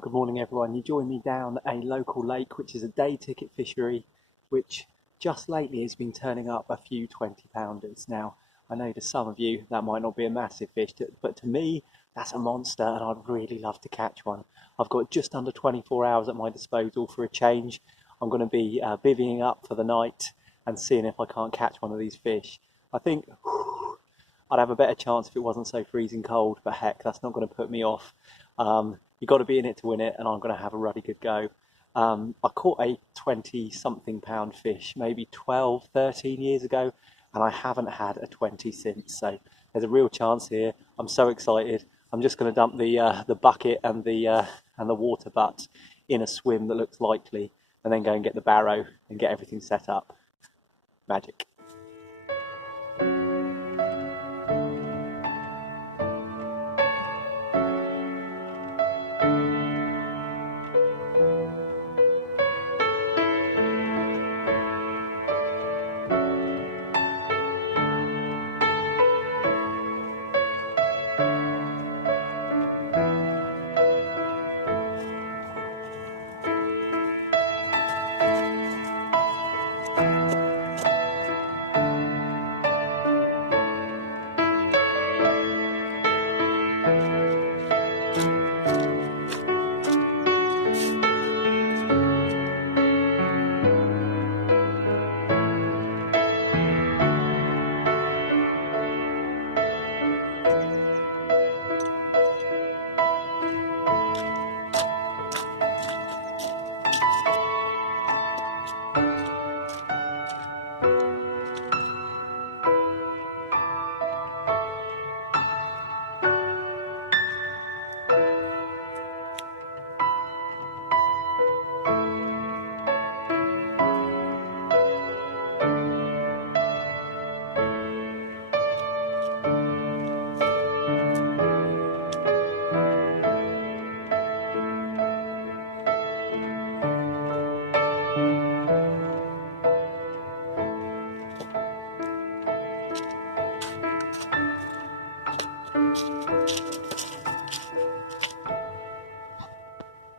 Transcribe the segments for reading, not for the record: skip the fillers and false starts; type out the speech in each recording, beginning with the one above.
Well, good morning everyone. You join me down a local lake, which is a day ticket fishery, which just lately has been turning up a few 20-pounders. Now, I know to some of you that might not be a massive fish, but to me, that's a monster and I'd really love to catch one. I've got just under 24 hours at my disposal for a change. I'm going to be bivvying up for the night and seeing if I can't catch one of these fish. I think I'd have a better chance if it wasn't so freezing cold, but heck, that's not going to put me off. You've got to be in it to win it, and I'm going to have a ruddy good go. I caught a 20-something pound fish maybe 12, 13 years ago, and I haven't had a 20 since. So there's a real chance here. I'm so excited. I'm just going to dump the bucket and the water butt in a swim that looks likely, and then go and get the barrow and get everything set up. Magic.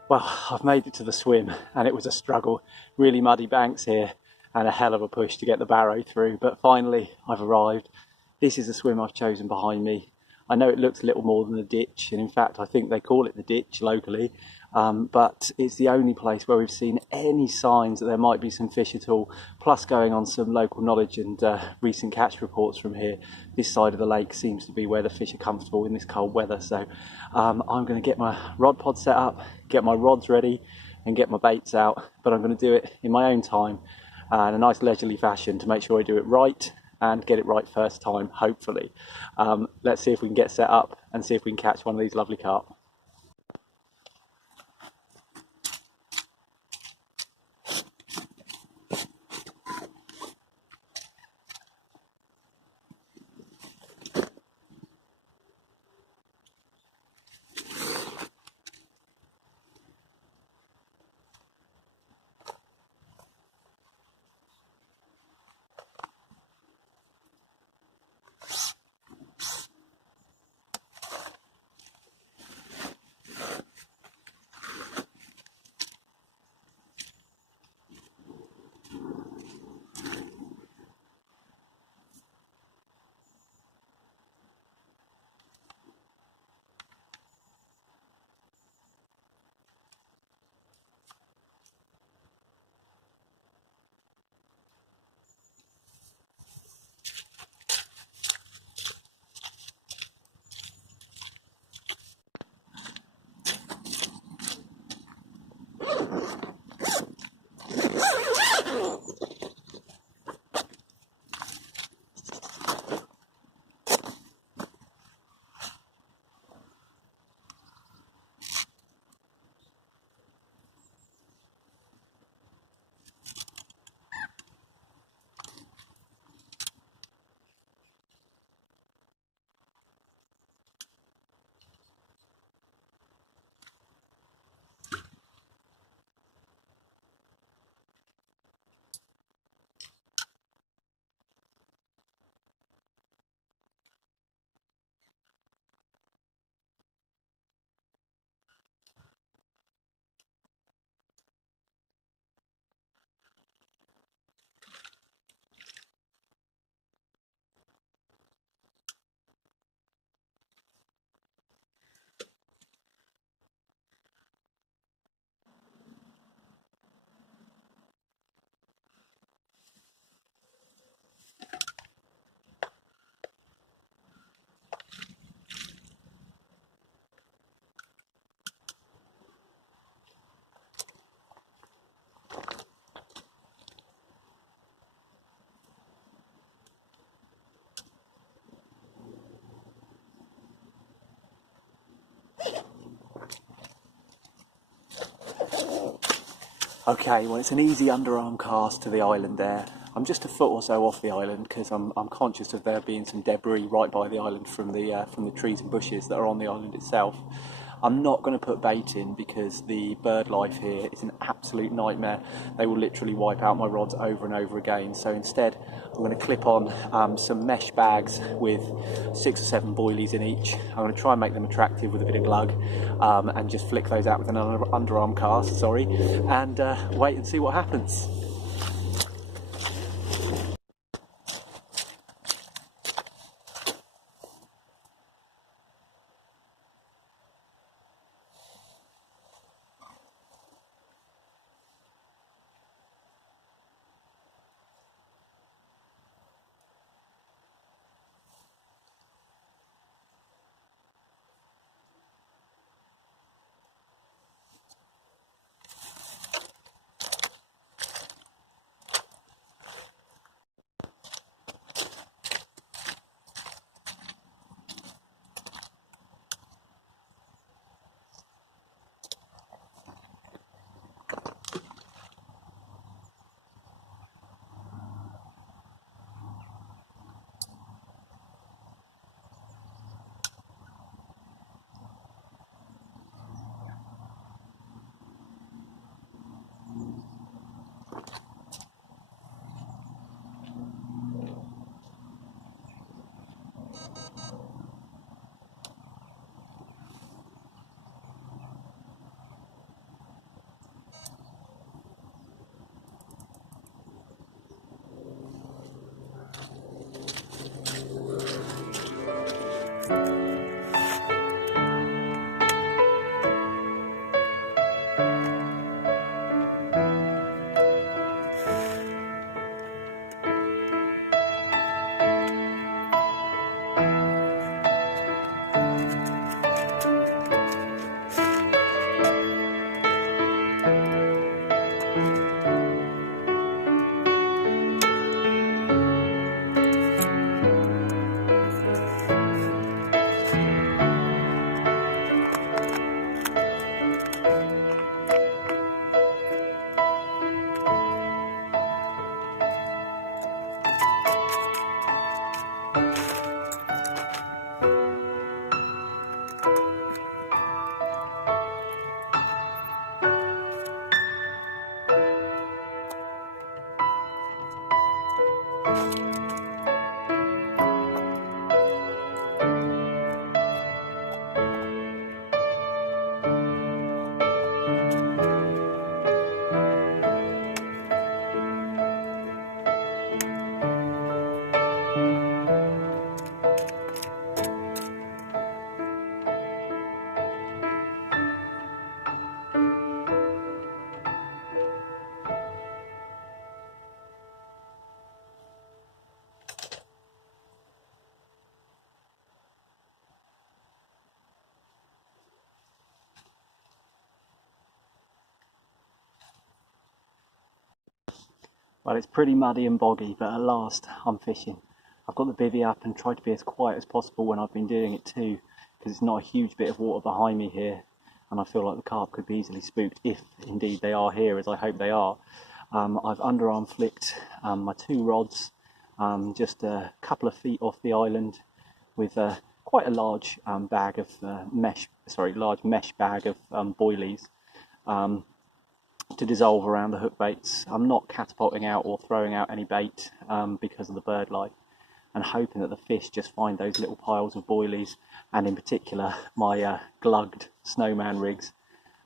Well, I've made it to the swim and it was a struggle. Really muddy banks here and a hell of a push to get the barrow through, but finally I've arrived. This is the swim I've chosen behind me. I know it looks little more than a ditch, and in fact I think they call it the ditch locally, but it's the only place where we've seen any signs that there might be some fish at all. Plus, going on some local knowledge and recent catch reports from here, this side of the lake seems to be where the fish are comfortable in this cold weather. So I'm going to get my rod pod set up, get my rods ready and get my baits out, but I'm going to do it in my own time and a nice leisurely fashion to make sure I do it right and get it right first time, hopefully. Let's see if we can get set up and see if we can catch one of these lovely carp. Okay, well it's an easy underarm cast to the island there. I'm just a foot or so off the island because I'm conscious of there being some debris right by the island from the trees and bushes that are on the island itself. I'm not going to put bait in because the bird life here is an absolute nightmare. They will literally wipe out my rods over and over again. So instead, I'm going to clip on some mesh bags with 6 or 7 boilies in each. I'm going to try and make them attractive with a bit of glug and just flick those out with an underarm cast, sorry, and wait and see what happens. Well, it's pretty muddy and boggy, but at last I'm fishing. I've got the bivvy up and tried to be as quiet as possible when I've been doing it too, because it's not a huge bit of water behind me here, and I feel like the carp could be easily spooked if indeed they are here, as I hope they are. I've underarm flicked my 2 rods just a couple of feet off the island with quite a large bag of large mesh bag of boilies. To dissolve around the hook baits. I'm not catapulting out or throwing out any bait because of the bird life, and hoping that the fish just find those little piles of boilies, and in particular my glugged snowman rigs,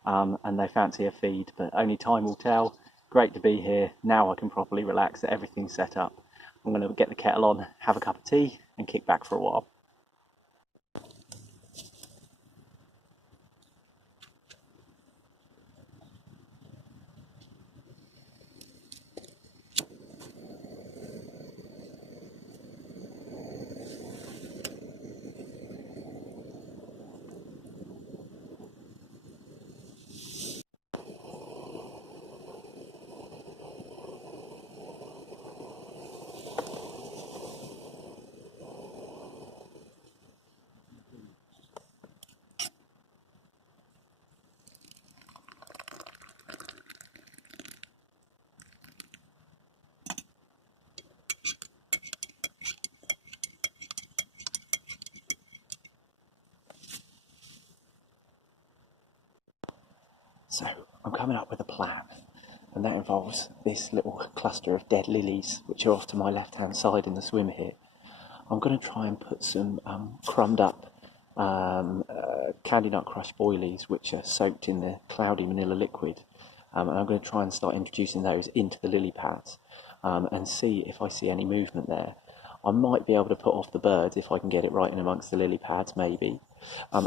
and they fancy a feed, but only time will tell. Great to be here. Now I can properly relax that everything's set up. I'm going to get the kettle on, have a cup of tea, and kick back for a while. I'm coming up with a plan, and that involves this little cluster of dead lilies, which are off to my left-hand side in the swim here. I'm going to try and put some crumbed up candy nut crush boilies, which are soaked in the cloudy manila liquid, and I'm going to try and start introducing those into the lily pads and see if I see any movement there. I might be able to put off the birds if I can get it right in amongst the lily pads, maybe.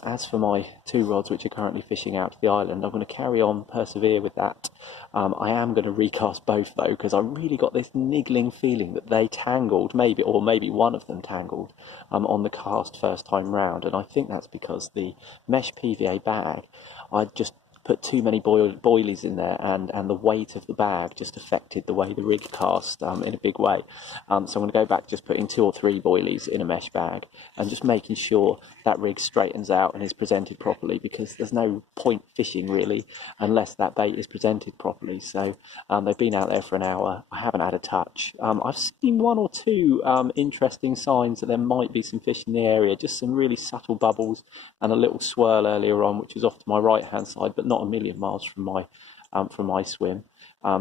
As for my 2 rods, which are currently fishing out to the island, I'm going to carry on, persevere with that. I am going to recast both, though, because I really got this niggling feeling that they tangled, maybe one of them tangled, on the cast first time round. And I think that's because the mesh PVA bag, I just put too many boilies in there, and the weight of the bag just affected the way the rig cast in a big way. So I'm going to go back just putting 2 or 3 boilies in a mesh bag and just making sure that rig straightens out and is presented properly, because there's no point fishing really unless that bait is presented properly. So they've been out there for an hour. I haven't had a touch. I've seen 1 or 2 interesting signs that there might be some fish in the area, just some really subtle bubbles and a little swirl earlier on, which was off to my right hand side, but not a million miles from my swim.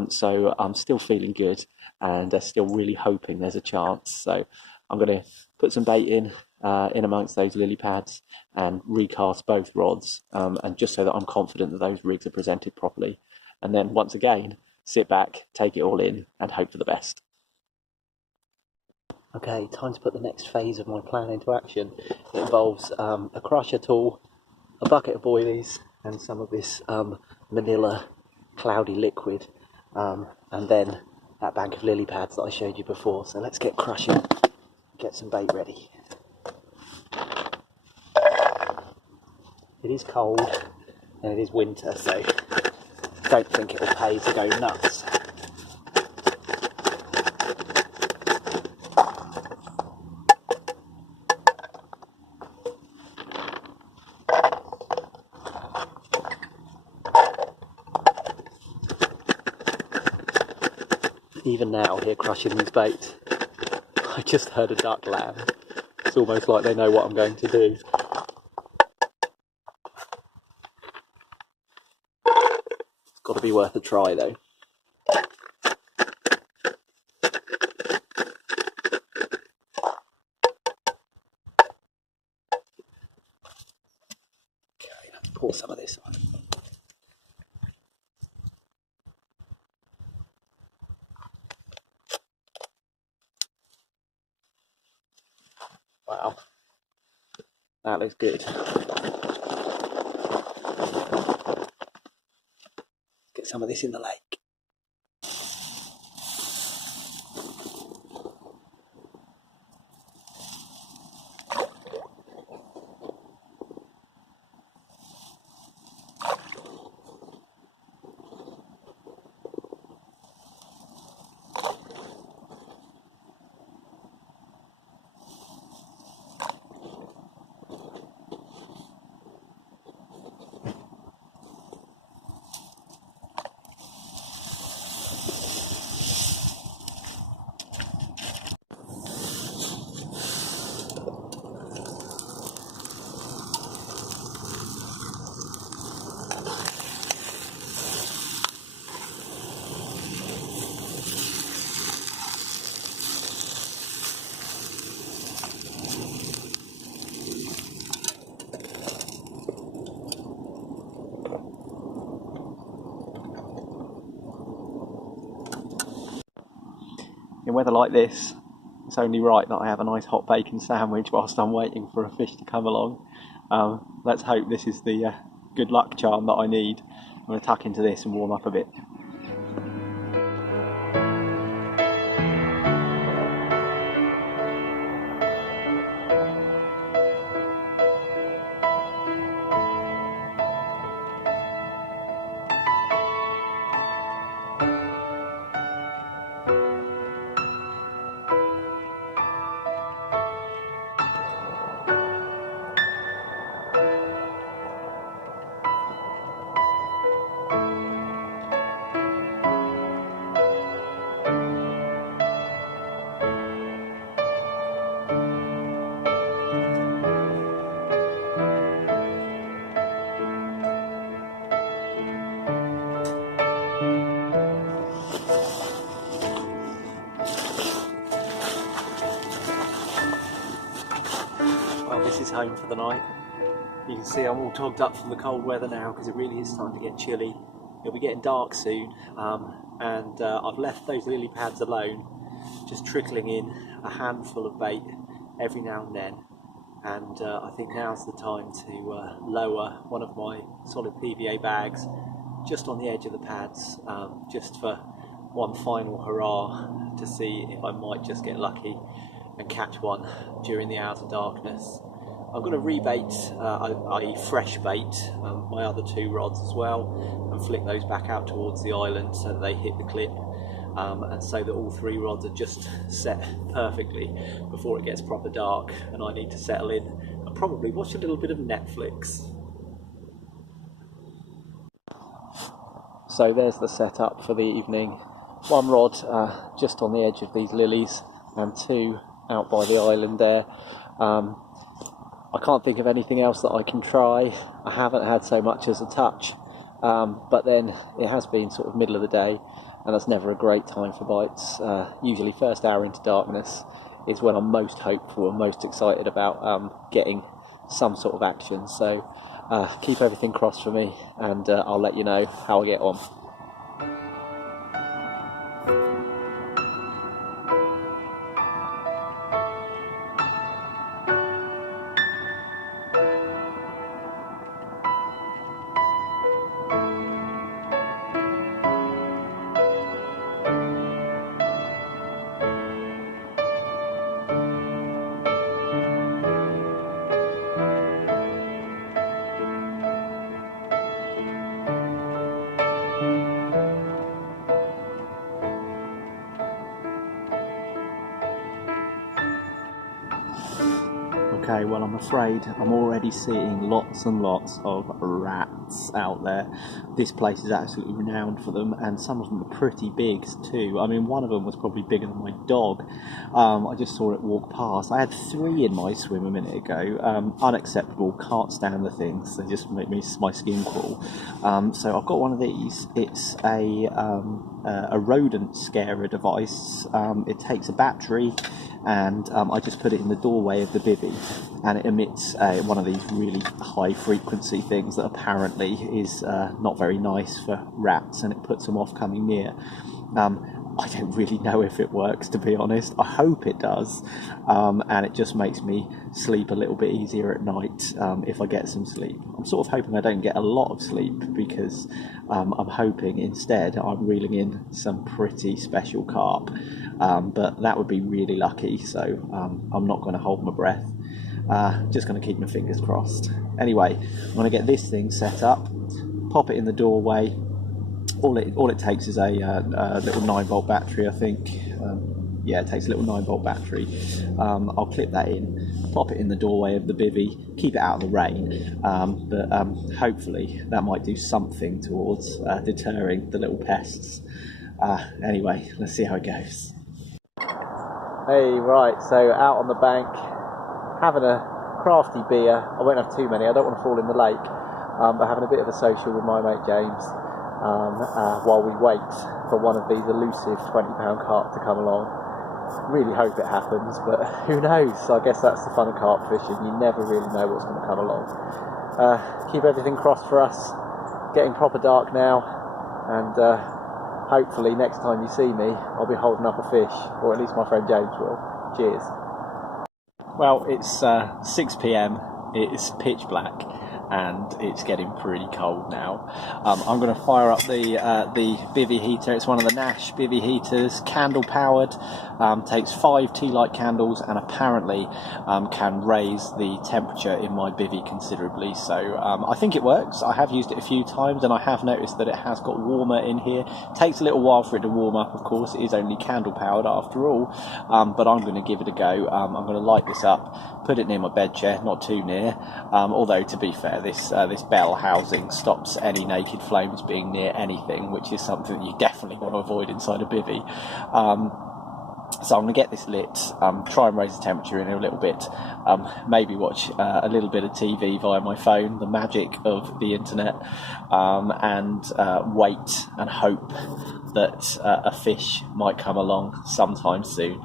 So I'm still feeling good, and still really hoping there's a chance. So I'm going to put some bait in amongst those lily pads and recast both rods, and just so that I'm confident that those rigs are presented properly. And then once again, sit back, take it all in, and hope for the best. Okay, time to put the next phase of my plan into action. It involves a crusher tool, a bucket of boilies, and some of this manila cloudy liquid, and then that bank of lily pads that I showed you before. So let's get crushing, get some bait ready. It is cold and it is winter, so don't think it will pay to go nuts. Even now, here crushing these baits, I just heard a duck land. It's almost like they know what I'm going to do. It's got to be worth a try though. Okay, let's pour some of this on. Wow, that looks good. Get some of this in the lake. In weather like this, it's only right that I have a nice hot bacon sandwich whilst I'm waiting for a fish to come along. Let's hope this is the good luck charm that I need. I'm going to tuck into this and warm up a bit. missus home for the night. You can see I'm all togged up from the cold weather now because it really is starting to get chilly. It'll be getting dark soon, and I've left those lily pads alone, just trickling in a handful of bait every now and then. And I think now's the time to lower one of my solid PVA bags just on the edge of the pads, just for one final hurrah to see if I might just get lucky and catch one during the hours of darkness. I'm going to rebait, i.e. fresh bait, my other 2 rods as well, and flick those back out towards the island so that they hit the clip, and so that all 3 rods are just set perfectly before it gets proper dark and I need to settle in and probably watch a little bit of Netflix. So there's the setup for the evening. 1 rod just on the edge of these lilies and 2 out by the island there. I can't think of anything else that I can try. I haven't had so much as a touch, but then it has been sort of middle of the day, and that's never a great time for bites. Usually first hour into darkness is when I'm most hopeful and most excited about getting some sort of action. So keep everything crossed for me, and I'll let you know how I get on. Okay, well, I'm afraid I'm already seeing lots and lots of rats out there. This place is absolutely renowned for them, and some of them are pretty big too. I mean, one of them was probably bigger than my dog. I just saw it walk past. I had 3 in my swim a minute ago. Unacceptable, can't stand the things. They just make my skin crawl. So I've got one of these. It's a rodent scarer device. It takes a battery, and I just put it in the doorway of the bivvy, and it emits one of these really high frequency things that apparently is not very nice for rats, and it puts them off coming near. I don't really know if it works, to be honest. I hope it does, and it just makes me sleep a little bit easier at night if I get some sleep. I'm sort of hoping I don't get a lot of sleep, because I'm hoping instead I'm reeling in some pretty special carp, but that would be really lucky, so I'm not going to hold my breath. Just going to keep my fingers crossed. Anyway, I'm going to get this thing set up, pop it in the doorway. All it takes is a little 9-volt battery, I think. Yeah, it takes a little 9-volt battery. I'll clip that in, pop it in the doorway of the bivvy, keep it out of the rain, but hopefully that might do something towards deterring the little pests. Anyway, let's see how it goes. Hey, right, so out on the bank, having a crafty beer. I won't have too many, I don't want to fall in the lake, but having a bit of a social with my mate James. While we wait for one of these elusive 20-pound carp to come along. Really hope it happens, but who knows? I guess that's the fun of carp fishing. You never really know what's going to come along. Keep everything crossed for us. Getting proper dark now, and hopefully next time you see me I'll be holding up a fish, or at least my friend James will. Cheers. Well, it's 6 p.m. It's pitch black, and it's getting pretty cold now. I'm going to fire up the bivvy heater. It's one of the Nash bivvy heaters, candle powered, takes 5 tea light candles, and apparently can raise the temperature in my bivvy considerably. So I think it works. I have used it a few times, and I have noticed that it has got warmer in here. It takes a little while for it to warm up, of course. It is only candle powered after all, but I'm going to give it a go. I'm going to light this up, put it near my bed chair, not too near, although to be fair, this bell housing stops any naked flames being near anything, which is something that you definitely want to avoid inside a bivvy. So I'm going to get this lit, try and raise the temperature in a little bit, maybe watch a little bit of TV via my phone, the magic of the internet, and wait and hope that a fish might come along sometime soon.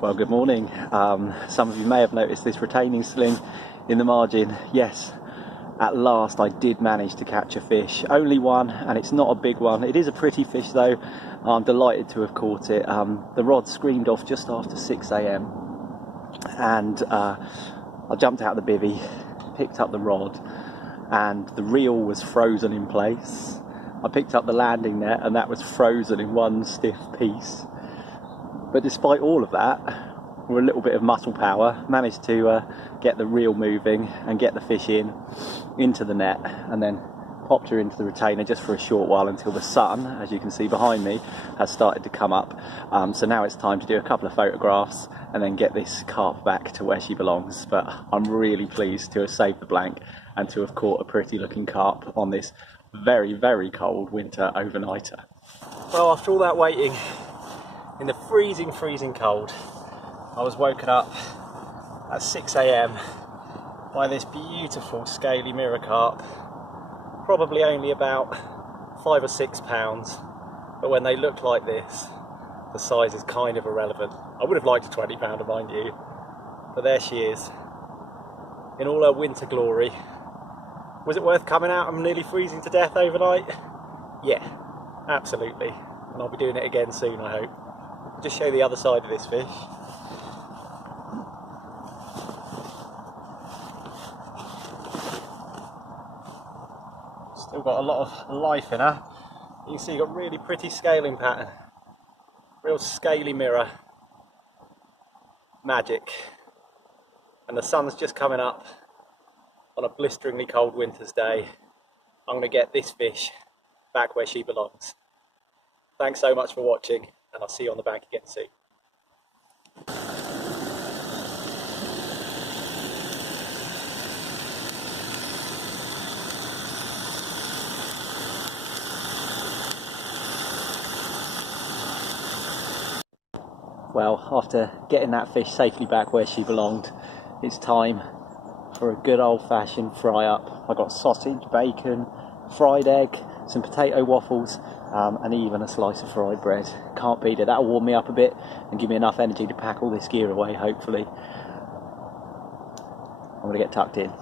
Well, good morning. Some of you may have noticed this retaining sling in the margin. Yes, at last I did manage to catch a fish. Only one, and it's not a big one. It is a pretty fish though. I'm delighted to have caught it. The rod screamed off just after 6 a.m. and I jumped out of the bivvy, picked up the rod, and the reel was frozen in place. I picked up the landing net and that was frozen in one stiff piece. But despite all of that, with a little bit of muscle power, managed to get the reel moving and get the fish into the net, and then popped her into the retainer just for a short while until the sun, as you can see behind me, has started to come up. So now it's time to do a couple of photographs and then get this carp back to where she belongs. But I'm really pleased to have saved the blank and to have caught a pretty looking carp on this very, very cold winter overnighter. Well, after all that waiting in the freezing cold, I was woken up at 6 a.m. by this beautiful scaly mirror carp, probably only about 5 or 6 pounds, but when they look like this, the size is kind of irrelevant. I would have liked a 20 pounder, mind you, but there she is in all her winter glory. Was it worth coming out and nearly freezing to death overnight? Yeah, absolutely, and I'll be doing it again soon, I hope. I'll just show the other side of this fish. Still got a lot of life in her. You can see you've got really pretty scaling pattern. Real scaly mirror. Magic. And the sun's just coming up on a blisteringly cold winter's day. I'm going to get this fish back where she belongs. Thanks so much for watching, and I'll see you on the bank again soon. Well, after getting that fish safely back where she belonged, it's time for a good old-fashioned fry-up. I got sausage, bacon, fried egg, some potato waffles, and even a slice of fried bread. Can't beat it. That'll warm me up a bit and give me enough energy to pack all this gear away, hopefully. I'm going to get tucked in.